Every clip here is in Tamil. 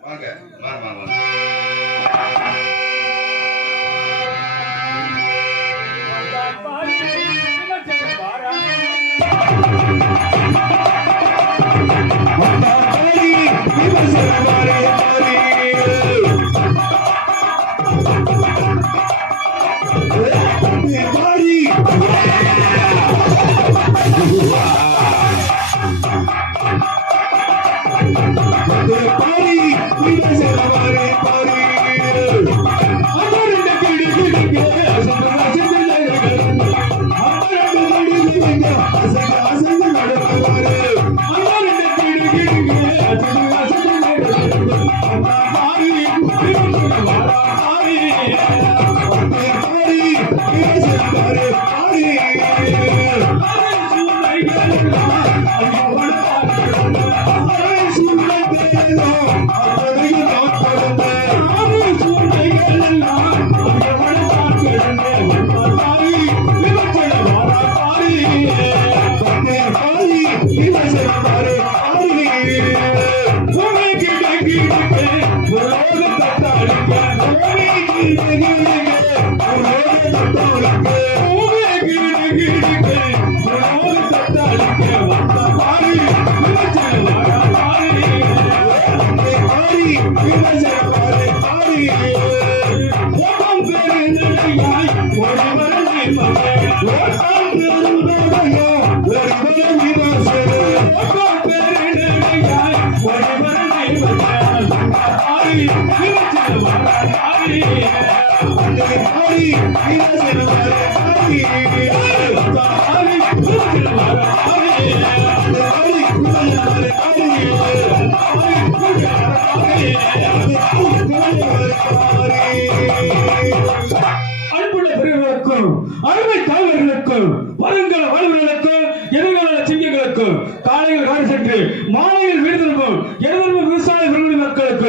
வாங்க வாங்க வாங்க வாங்க அன்புள்ள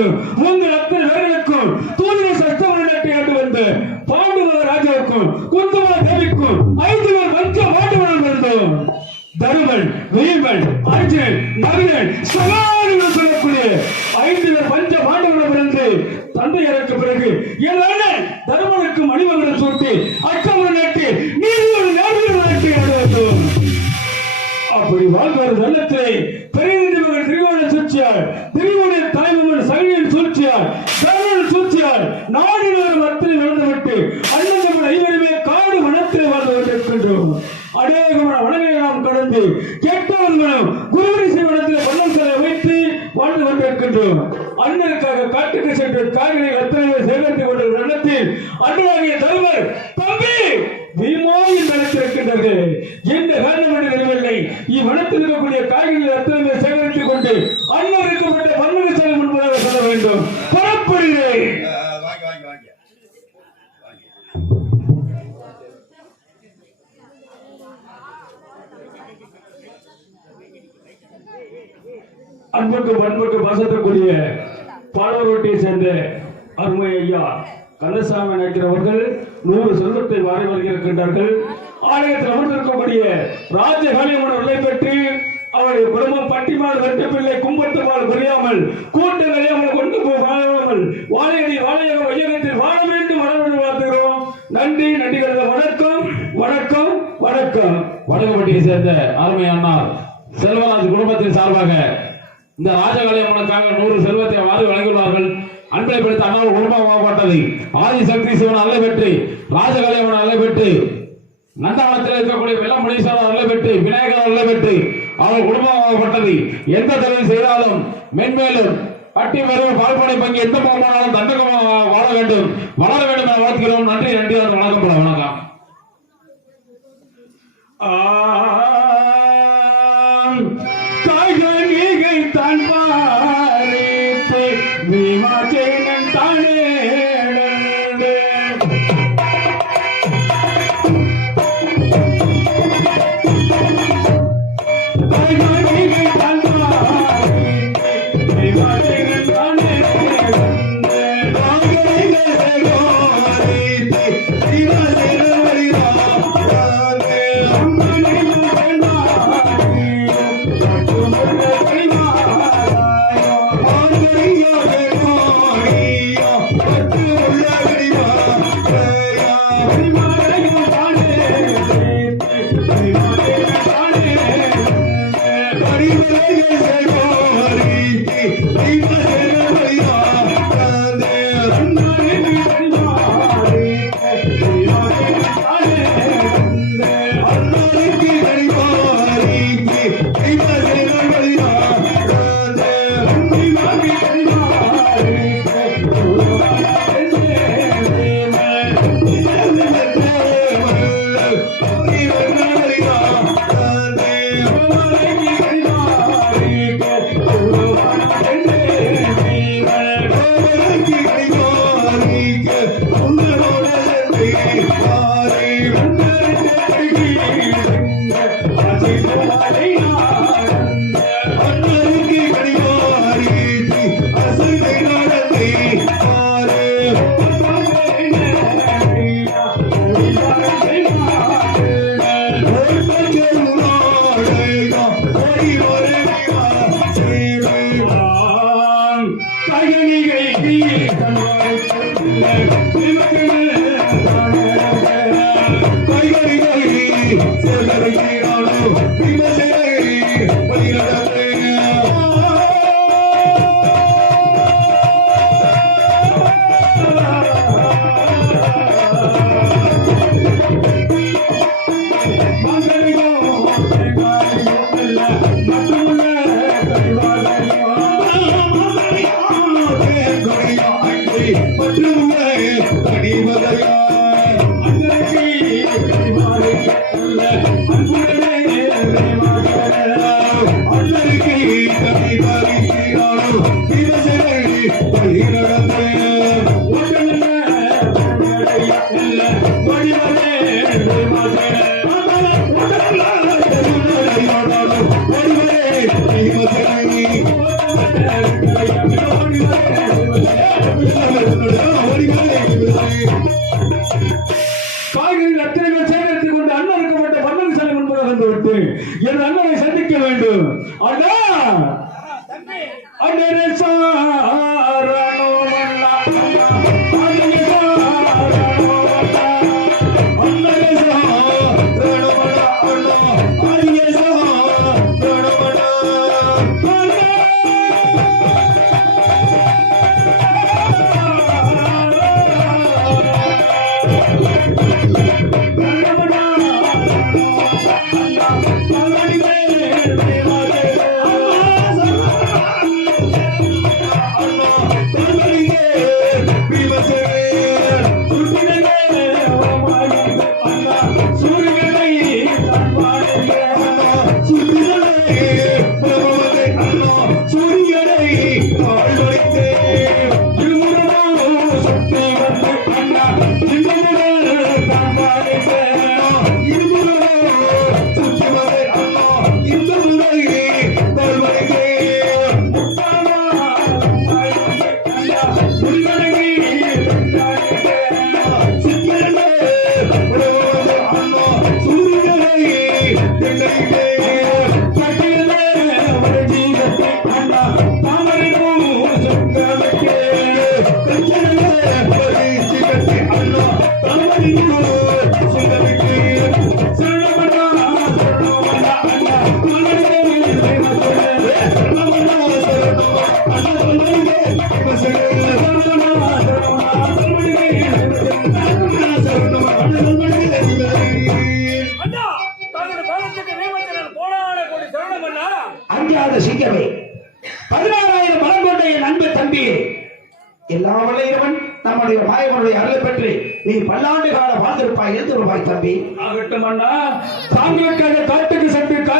do. வாழ்ந்து அநேகமான வனங்களை நாம் கடந்து கெட்டவர்களும் குருவரிசை வனத்தில் பள்ளம் வைத்து வாழ்ந்து கொண்டிருக்கின்றோம். அண்ணனுக்காக காட்டுக்கு சென்று காய்களை அத்தனை பேர் கூட்டத்தை செல்வத்தை வாரி ஆலயத்தில் அமர்ந்திருக்கக்கூடிய ராஜ காளியம்மன் பெற்று அவருடைய குடும்பம் பட்டிமால் வெட்டு பிள்ளை கும்பத்துமால் புரியாமல் கூட்டு நிலையாமல் கொண்டு போகாமல் வாழையடி வாழையாக உயரத்தில் வாழ வேண்டும் வளர வாழ்த்துகிறோம். நன்றி நன்றி வணக்கம் வணக்கம் வணக்கம். வடகப்பட்டியை சேர்ந்த அருமை அண்ணார் செல்வராஜ் குடும்பத்தின் சார்பாக இந்த ராஜகலையம்மனுக்காக நூறு செல்வத்தை வாரி வழங்கியுள்ளார்கள் அன்பை பிடித்த அண்ணாவு குடும்பமாகப்பட்டது ஆதிசக்தி சிவன் அல்ல பெற்று ராஜகலைவன் அல்ல பெற்று நந்தவனத்தில் இருக்கக்கூடிய வெள்ள முனீஸ்வரர் அல்ல பெற்று விநாயகர் அல்ல பெற்று அவர் குடும்பமாகப்பட்டது எந்த தொழில் செய்தாலும் மென்மேலும் பட்டி வரும் பால்பனை பங்கு எந்த போனாலும் தண்டகமாக வாழ வேண்டும். வளர வேண்டும் என வாழ்த்துகிறோம். நன்றி நன்றி அந்த வணக்கம் வணக்கம்.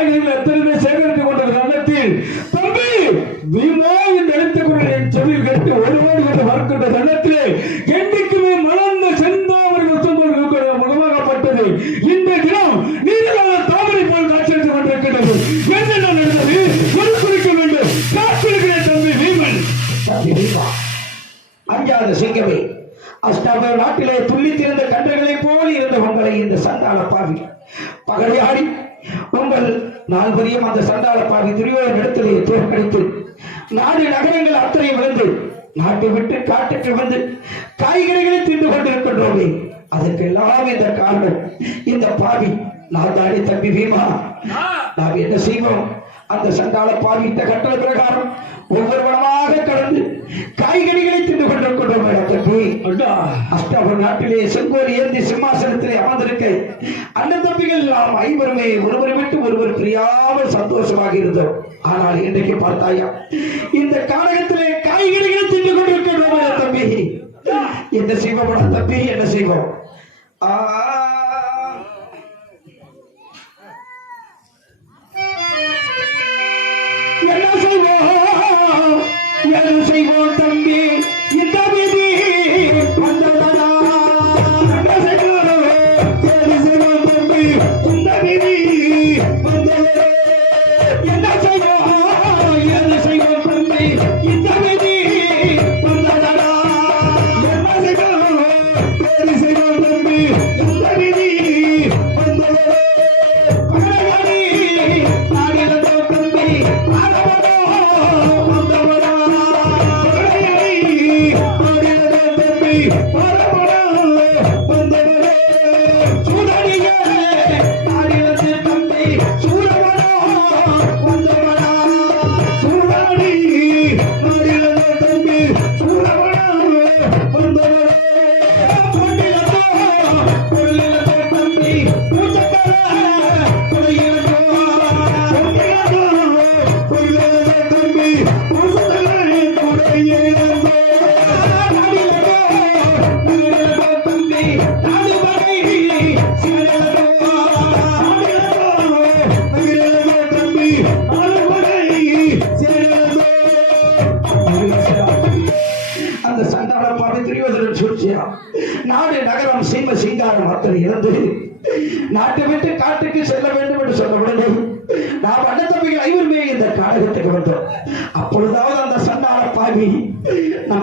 சென்று எத்தனை பேர் சேகரித்துக் கொண்டிருந்த தருணத்தில் தோற்கடித்து நாடு நகரங்கள் அத்தனை வளர்ந்து நாட்டை விட்டு காட்டுக்கு வந்து காய்கறிகளை தின்று கொண்டிருக்கின்றோமே. அதற்கெல்லாம் இந்த காரணம். இந்த பாவி நான் தாடி தம்பி பீமா. நாம் என்ன செய்வோம்? அந்த சங்கால பாவித்த கட்டளை பிரகாரம் ஒவ்வொருவனமாக கடந்து காய்கறிகளை தின்று கொண்டிருக்கின்றோம் மேடம் தம்பி அண்ணா அஷ்டாபுர நாட்டிலே செங்கோல் ஏந்தி சிம்மாசனத்திலே அமர்ந்திருக்க அண்ணன் தம்பிகள் நாம் ஐவருமே ஒருவரை விட்டு ஒருவர் பிரியாமல் சந்தோஷமாக இருந்தோம். ஆனால் இன்றைக்கு பார்த்தாயா இந்த காலகத்திலே காய்கறிகளை தின்று கொண்டிருக்கின்றோம் மேடம் தம்பி. என்ன செய்வோம் தம்பி என்ன செய்வோம்? ஆ. என்ன செய்வோம்? என்ன செய்வோம் தம்பி இந்த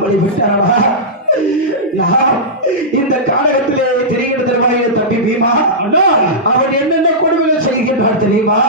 போய்விட்டாரா நாம் இந்த காலகத்திலே தெரிகிற தருவாயில தப்பி பீமா. அவன் என்னென்ன கொடுமைகள் செய்கின்றார் தெரியுமா?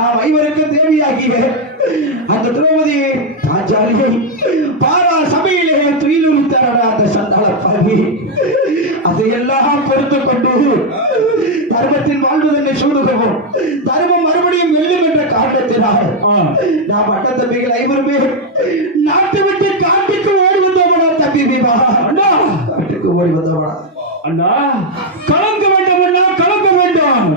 நாம் ஐவருக்கு தேவியாகிய அந்த திரௌபதி ஆச்சாரியை பாரா சபையிலே துயிலுரித்தாரா அந்த சந்தால பாவி. அதையெல்லாம் பொறுத்து கொண்டு தர்மத்தின் வாழ்வதென்னை சூடுகவும் தர்மம் மறுபடியும் வெல்லும் என்ற காரணத்தினால் நாம் அண்ண தம்பிகள் ஐவருமே நாட்டு விட்டு காட்டுக்கு ஓடி வந்தவனா தம்பி தீபா அண்ணா. காட்டுக்கு ஓடி வந்தவனா அண்ணா கலங்க வேண்டும் அண்ணா கலங்க வேண்டும்.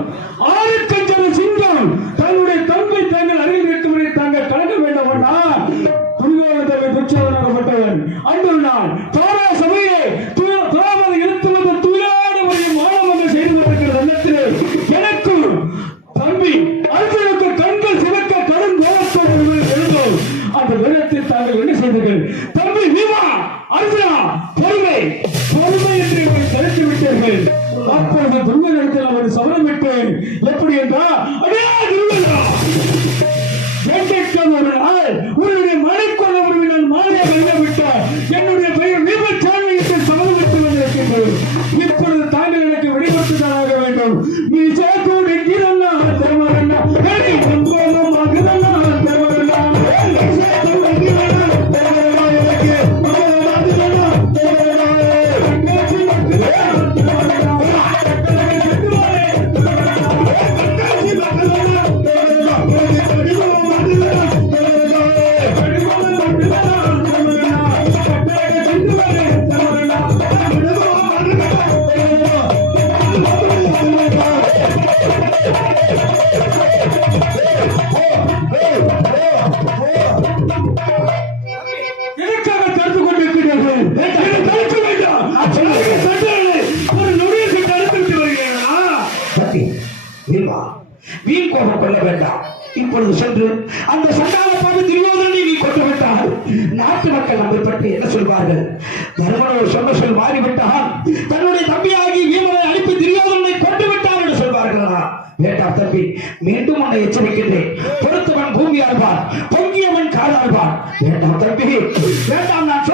மீண்டும் உன்னை எச்சரிக்கின்றேன். பொறுத்தவன் பூமி அறுப்பான் பொங்கியவன் காலாடுவான் வேண்டாம் தம்பி வேண்டாம் நான்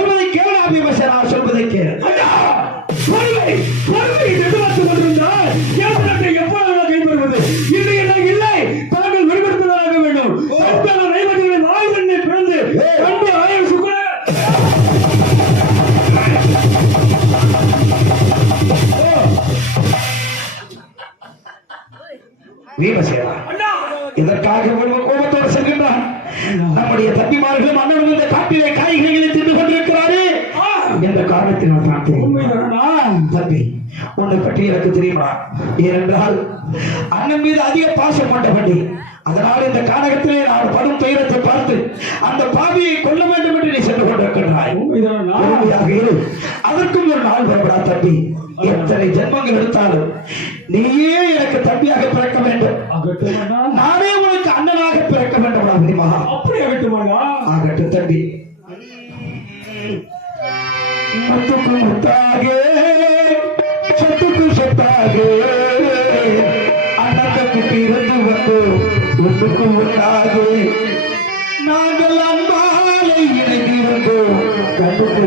காலத்தில் நான் பார்த்தேன் தம்பி. உன்னை பற்றி எனக்கு தெரியுமா? ஏனென்றால் அண்ணன் மீது அதிக பாசம் கொண்டபடி அதனால் இந்த காலகத்திலே நான் படும் துயரத்தை பார்த்து அந்த பாவியை கொல்ல வேண்டும் என்று நீ சென்று கொண்டிருக்கின்றாய். உண்மைதான் இரு. அதற்கும் ஒரு நாள் வரவிடா தம்பி. எத்தனை ஜென்மங்கள் எடுத்தாலும் நீயே எனக்கு தம்பியாக பிறக்க வேண்டும். நானே உனக்கு அண்ணனாக பிறக்க வேண்டும் அப்படிமா அப்படி ஆகட்டும் ஆகட்டும் தம்பி मुतुक मुतागे सतुक सतागे अनतक तीरत वको मुतुक मुतागे नागलान बाले ये तीरत को कतुक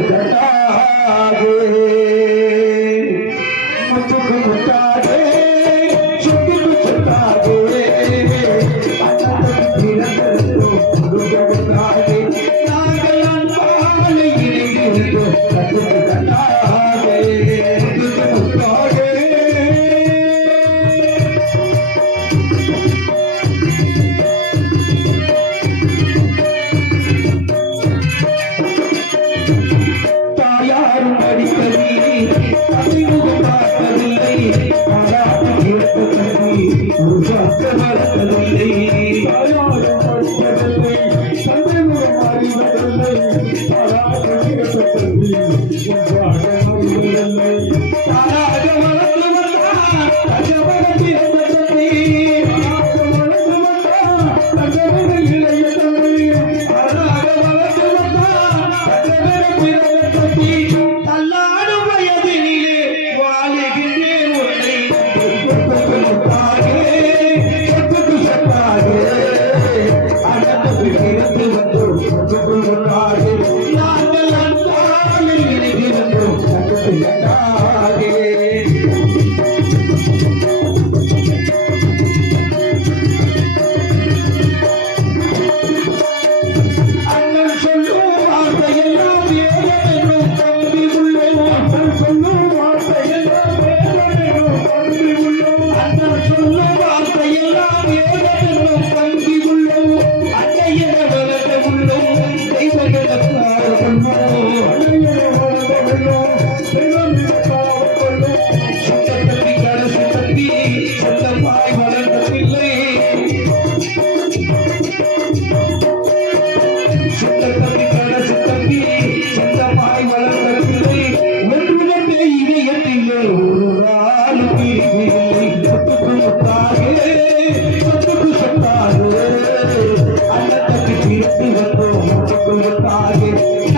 Música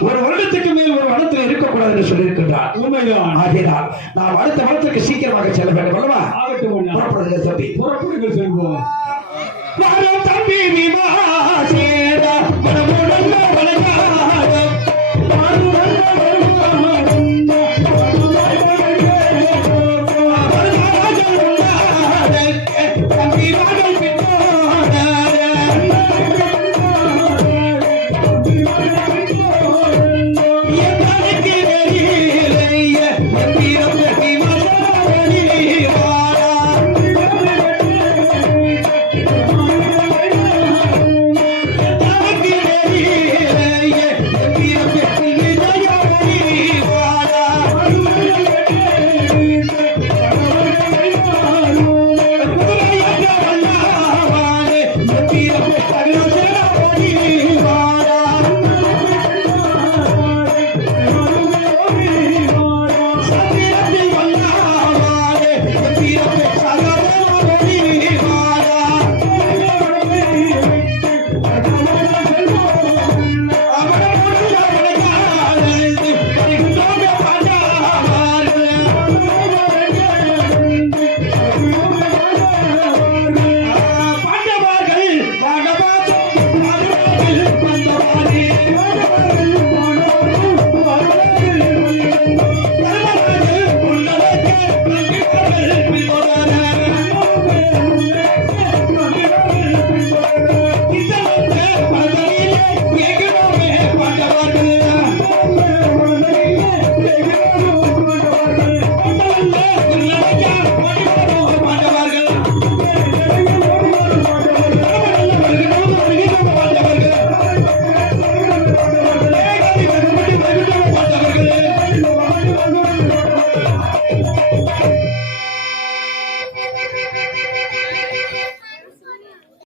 ஒரு வருடத்துக்கு மேல் ஒரு வனத்தில் இருக்கக்கூடாது என்று சொல்லியிருக்கின்றார். உண்மைதான். ஆகினால் நாம் அடுத்த வனத்திற்கு சீக்கிரமாக செல்ல வேண்டும். அல்லவா? ஆகட்டும் தம்பி. புறப்படுங்கள் செல்வோம். தம்பி விமாசே